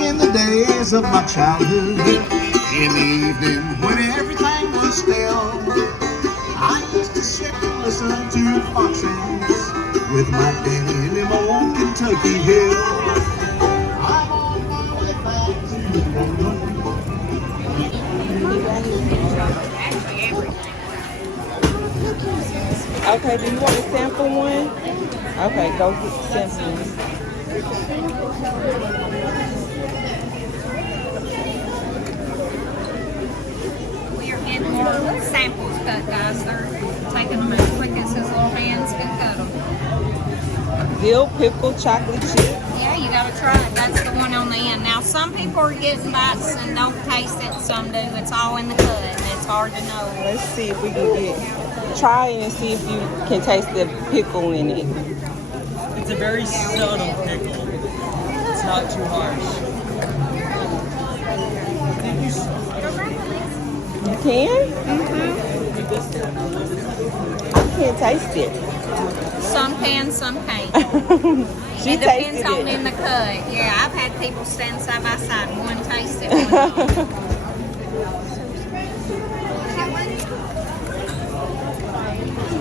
in the days of my childhood. In the evening when everything was still, I used to sit and listen to Foxes with my daddy in them old Kentucky hills. I'm on my way back to home. Okay, do you want to sample one? Okay, go get the sample one. We are getting more samples cut, guys. They're taking them as quick as his little hands can cut them. Dill pickle chocolate chip. Yeah, you gotta try it. That's the one on the end. Now, some people are getting bites and don't taste it. Some do. It's all in the cut. It's hard to know. Let's see if we can try it and see if you can taste the pickle in it. It's a very subtle pickle. It's not too harsh. You can? I can't taste it. Some can, some can't. She It depends tasted on it. in the cut. Yeah, I've had people stand side by side. One taste it, one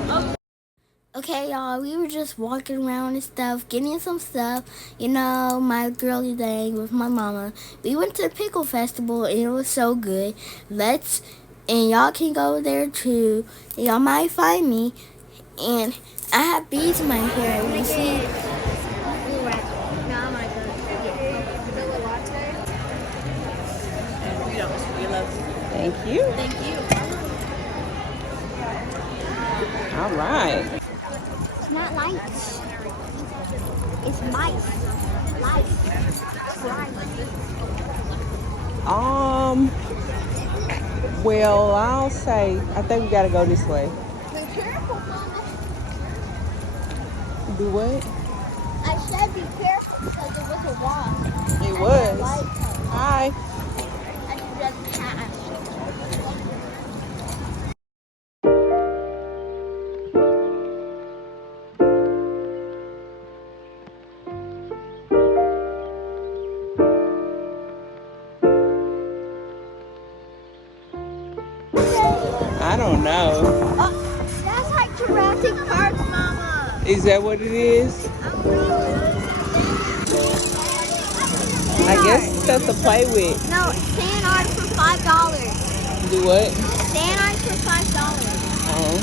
don't. Okay, y'all, we were just walking around and stuff, getting some stuff, you know, my girly thing with my mama. We went to the Pickle Festival, and it was so good. And y'all can go there too. Y'all might find me. And I have beads in my hair. You see? Thank you. Thank you. All right. It's not lights. It's mice. Lights. Well, I'll say, I think we gotta go this way. Be careful, Mama. Do what? I said be careful because it was a wall. It was. Hi. I just passed. I don't know. Oh, that's like Jurassic Park, Mama. Is that what it is? I guess stuff to play with. No, sand art for $5. Do what? Sand art for $5. Oh.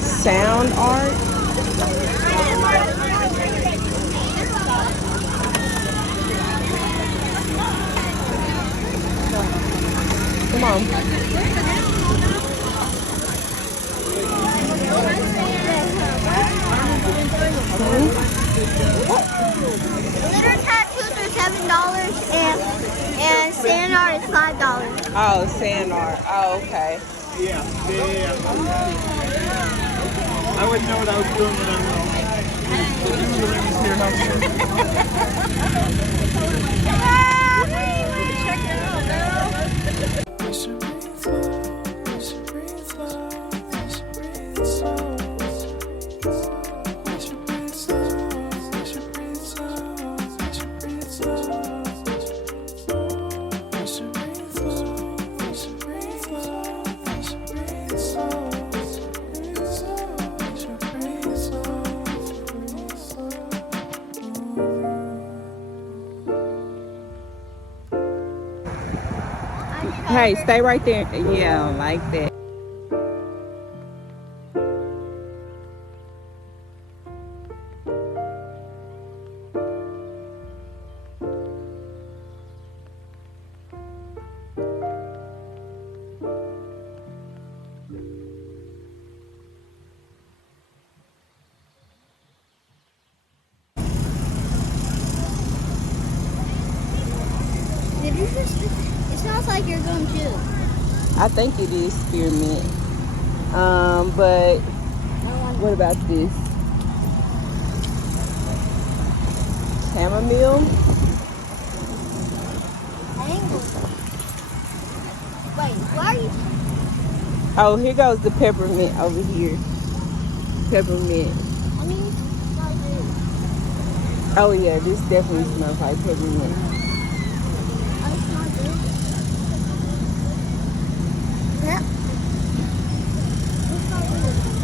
Sound art? Come on. Glitter tattoos are $7 and sand art is $5. Oh, sand art. Oh, okay. Yeah. I wouldn't know what I was doing Hey, stay right there. Yeah, like that. Did you just? It sounds like you're going to. I think it is spearmint. But what about this? Chamomile? Wait, why are you? Oh, here goes the peppermint over here. Peppermint. I mean, Oh yeah, this definitely smells like peppermint. it's not good. Yeah. It's not good.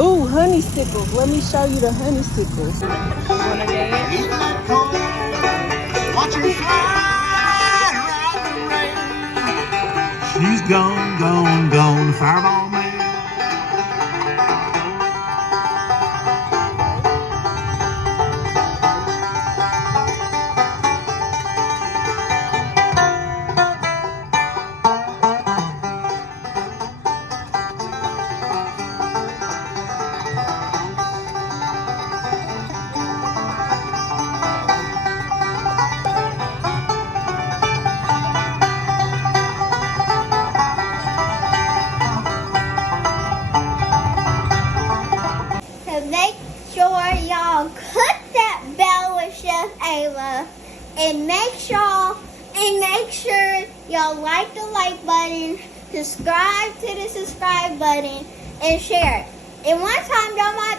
Ooh, honeysuckles. Let me show you the honeysuckles. You wanna dance? Isn't that cold? Watch her fly right in the rain. She's gone, gone, gone, the fireball man. So make sure y'all click that bell with Chef Ava, and make sure y'all like the like button, subscribe to the subscribe button, and share it. And one time y'all might